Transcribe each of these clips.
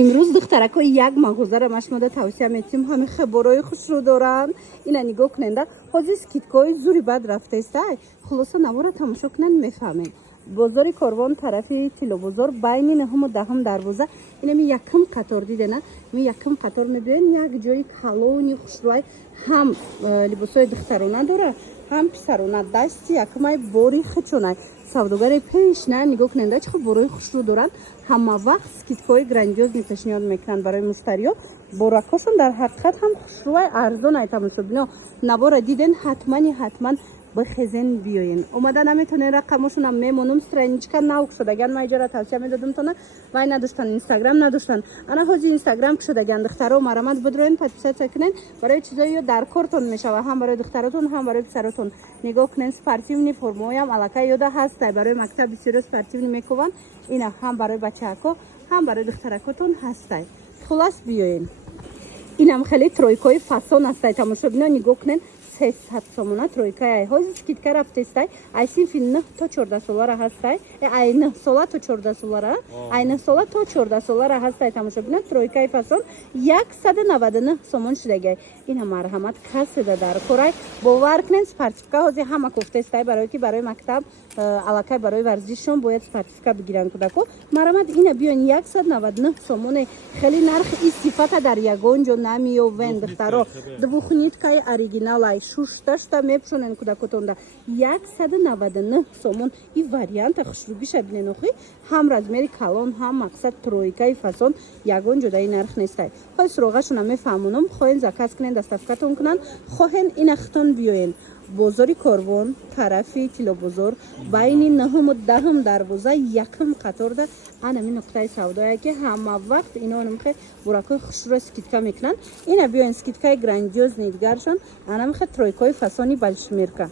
имрӯз духтаракҳои як мағозара машмода тавсия метим ҳами хаборои хушрӯ доранд. Ина нигоҳ кунанда ҳозир скидкаҳои зури бад рафтаистай. Хулоса навора тамошо кунанд мефаҳмед. Бозори Корвон тарафи Тилобозор байни 9-10 дарвоза инами якм қатор дидена ми якм қатор мебиён як ҷои калони хушрӯай ҳам либосҳои духтарона дора ҳам писарона дасти якмай бори хачонай савдогари пешна нигоҳ кунанда чӣ хуб борои хушрӯ доранд ҳама вақт скидкаҳои грандиозни пешниҳод мекунанд барои муштариё боракҳошон дар ҳақиқат ҳам хушрӯай арзонай тамошобино навора диден ҳатман бихезен биёен омада наметонен рақамошонам мемонум страничка нав кушодаган ма иҷора тавсия медодумтона вай надоштан инстаграм надоштан ана ҳозир инстаграм кушодаган духтаро марамат бидроен подписатсия кунен барои чизои дар кортон мешава ҳам барои духтаротон ҳам барои писаротон нигоҳ кунен спортивни формаҳоям аллакай ёда ҳастай барои мактаб бисёро спортивни мекуванд ина ҳам барои бачаҳако ҳам барои духтаракотон ҳастай хулас биёен инам хеле тройкаи фасон ҳастай тамошобино нигоҳ кунен 300 сомона тройкаи ҳозир скидка рафтаистай ай синфи 9 то 14 солара ҳастай ай 9 сола то 14 солара ай 9 сола то 14 солара ҳастай тамошобино тройкаи фасон 199 сомон шудагай ина марҳамат каседа дар корай бовар кунен спортивка ҳозир ҳама кофтаистай барое ки барои мактаб аллакай барои варзишшон бояд спортивка бигиранд кудако марҳамат ина биён 199 сомоне хеле нархи истифата дар ягон ҷо намиёвен духтаро двухниткаи оригиналай шушта мепушонен кудакотонда 199 сомон и варианта хушрӯбиша бинен охи ҳам размери калон ҳам мақсад тройкаи фасон ягон ҷодаи нарх нестай хоҳ суроғашона мефаҳмонам хоҳен заказ кунен доставкатон кунанд хоҳен ина хитон биёен бозори Корвон тарафи Тилобозор байни 9-10 дарвоза якм қаторда анами нуқтаи савдое ки ҳама вақт инонамхе буракои хушрӯ скидка мекунанд ина биёен скидкаи грандиозни дигаршон анамхе тройкаи фасони балшмирка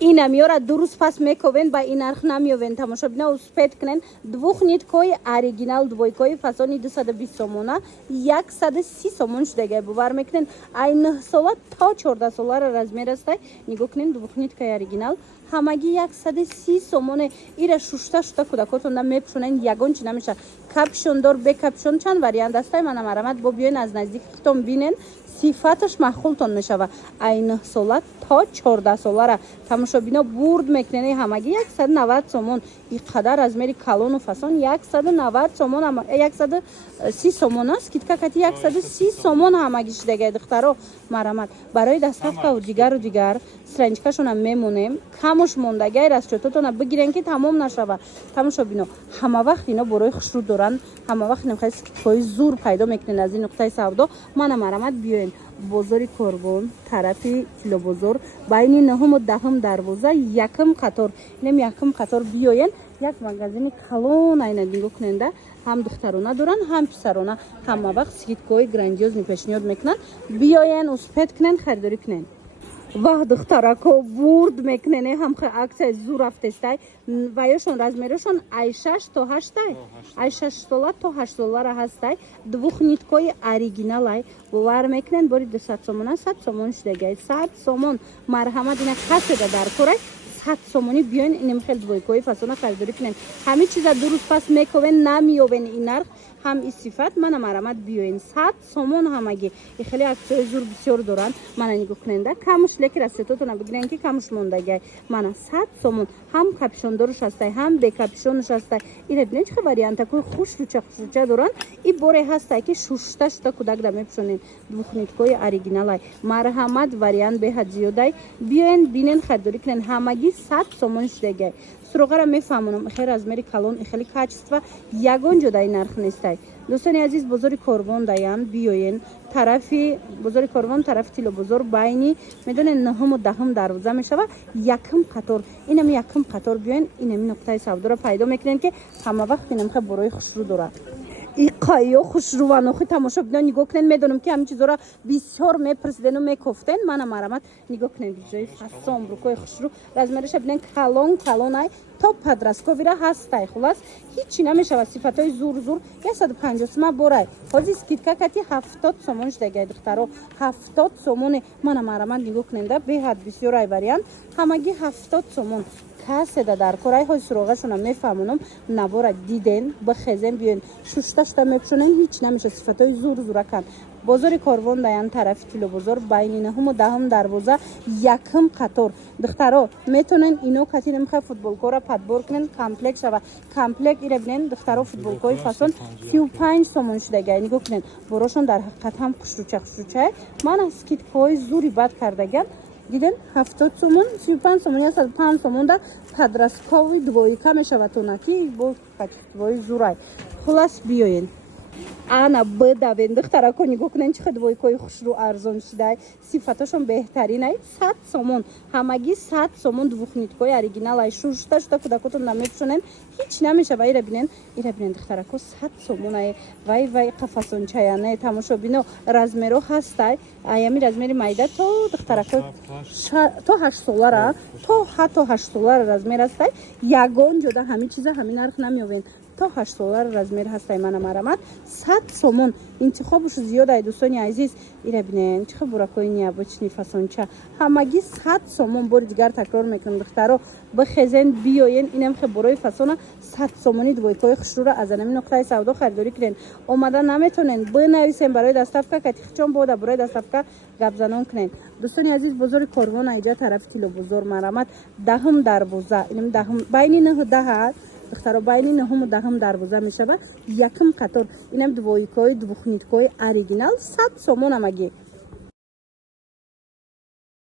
ина миёра дуруст пас мековен ба ин нарх намиёвен тамошобина успед кунен двухниткаи оригинал двойкаи фасони 220 сомона 130 сомон шудагай бовар мекунен ай 9 сола то 14 солара размер астай нигоҳ кунен двухниткаи оригинал ҳамагӣ 130 сомоне ира шушта кудакотонда мепушонен ягон чи намеша капшондор бе капшон чанд вариант астай мана марамат бо биёен аз наздик хитон бинен сифаташ маъқултон мешава ай 9 сола то 14 солара тамошобино бурд мекунени ҳамагӣ 190 сомон иқадар размери калону фасон 190 сомон 130 сомон аст скидка кати 130 сомон ҳамагӣ шудагай духтаро марамат барои доставкаву дигар страничкашонам мемонем камуш мондагай расчётотона бигирен ки тамом нашава тамошобино ҳама вақт ино борои хушрӯ доранд ҳама вақт инам хеле скидкаҳои зур пайдо мекунен аз ин нуқтаи савдо мана марамат биёен бозори Корвон тарафи Тилобозор байни 9-10 дарвоза якм қатор инам якм қатор биёен як магазини калон айна нигоҳ кунанда ҳам духтарона доранд ҳам писарона ҳама вақт скидкаҳои грандиозни пешниҳод мекунанд биёен успед кунен харидорӣ кунен ваҳ духтарако бурд мекунене ҳамхе аксияи зур рафтестай ваёшон размерошон ай 6 то 8 ай 6 сола то 8 солара ҳастай двухниткаи оригиналай бовар мекунен бори 200 сомона 100 сомон шудагай 100 сомон марҳамат ина каседа дар корай 100 сомони биёен инемхел двойкаи фасона харидорӣ кунен ҳамин чиза дуруст пас мековен намиёвен ин нарх ҳам истифат мана марамат биёен 100 сомон ҳамагӣ и хеле аксияи зур бисёр доранд мана нигоҳ кунанда камуш леки расчётотона бигирен ки камуш мондагай мана 100 сомон ҳам капшондоруш ҳастай ҳам бекапшонуш ҳастай ина бинед чӣ вариантакои хушрӯча доранд и боре ҳастай ки шушта кудакда мепушонен двухниткаи оригиналай марҳамат вариант беҳад зиёдай биёен бинен харидорӣ кунен ҳамагӣ 100 сомон шудагай суроғара мефаҳмонам хеле размери калон хеле качества ягон ҷодаи нарх нестай дӯстони азиз бозори Корвон даян биёен тарафи бозори Корвон тарафи Тилобозор байни медонен 9-10 дарвоза мешава якм қатор инами якм қатор биёен инами нуқтаи савдоро пайдо мекунен ки ҳама вақт инамха борои хушрӯ дорад иқаё хушрӯванохи тамошобино нигоҳ кунен медонам ки ҳамин чизора бисёр мепурсидену мекофтен мана марамат нигоҳ кунен биҷои фасон брукои хушрӯ размериша бинен калонай то подростковира ҳастай хулас ҳичи намешава сифатҳои зур 150 сома борай ҳозир скидка кати 70 сомон шудагай духтаро 70 сомоне мана марамат нигоҳ куненда беҳад бисёрай вариант ҳамагӣ 70 сомон каседа дар корайҳои суроғашона мефаҳмонам навора диден бахезен биён шушта мепушонен ҳеч намеша сифатҳои зур-зуракан бозори корвон даян тарафи тилобозор байни наҳуму даҳум дарвоза якм қатор духтаро метонен ино кати намехоҳ футболкора падбор кунен комплект шава комплект ира бинен духтаро футболкаи фасон 35 сомон шудага нигоҳ кунен борошон дар ҳақиқат ҳам хушрӯча ман скидкаҳои зури бад кардаган диден 70 сомон 35 сомон я 105 сомон да подростковый двойка мешавад тонаки бо качествои зурай хулас биёен ана бдавен духтарако нигоҳ кунен чихе двойкаи хушрӯ арзон шудай сифаташон беҳтаринай 100 сомон ҳамагӣ 100 сомон двухниткаи оригиналай шушта кӯдакотон намепушонен ҳеч намешава ира бинен духтарако 100 сомонае вай қафасончаяне тамошо бино размеро ҳастай аями размери майда то духтарако то 8 солара то ҳатто 8 солара размер ҳастай ягон ҷода ҳамин чиза ҳамин нарх намеёвен то 8 солар размер ҳастай мана марамат 100 сомон интихобуш зиёдай дӯстони азиз ира бинен чихе буракои необычни фасонча ҳамагӣ 100 сомон бори дигар такрор мекунам духтаро бихезен биёен инам хеборои фасона 100 сомони двойкаи хушрӯра аз анами нуқтаи савдо харидорӣ кунен омада наметонен бинависен барои дастафка катихчон бода барои дастафка гапзанон кунен дӯстони азиз бозори корвон айҷа тарафи тилобозор марамат даҳм дарвоза инам даҳм байни 9-10 духтаро байни наҳуму даҳум дарвоза мешавад якм қатор инам двойкаи двухниткаи оригинал 100 сомон амагӣ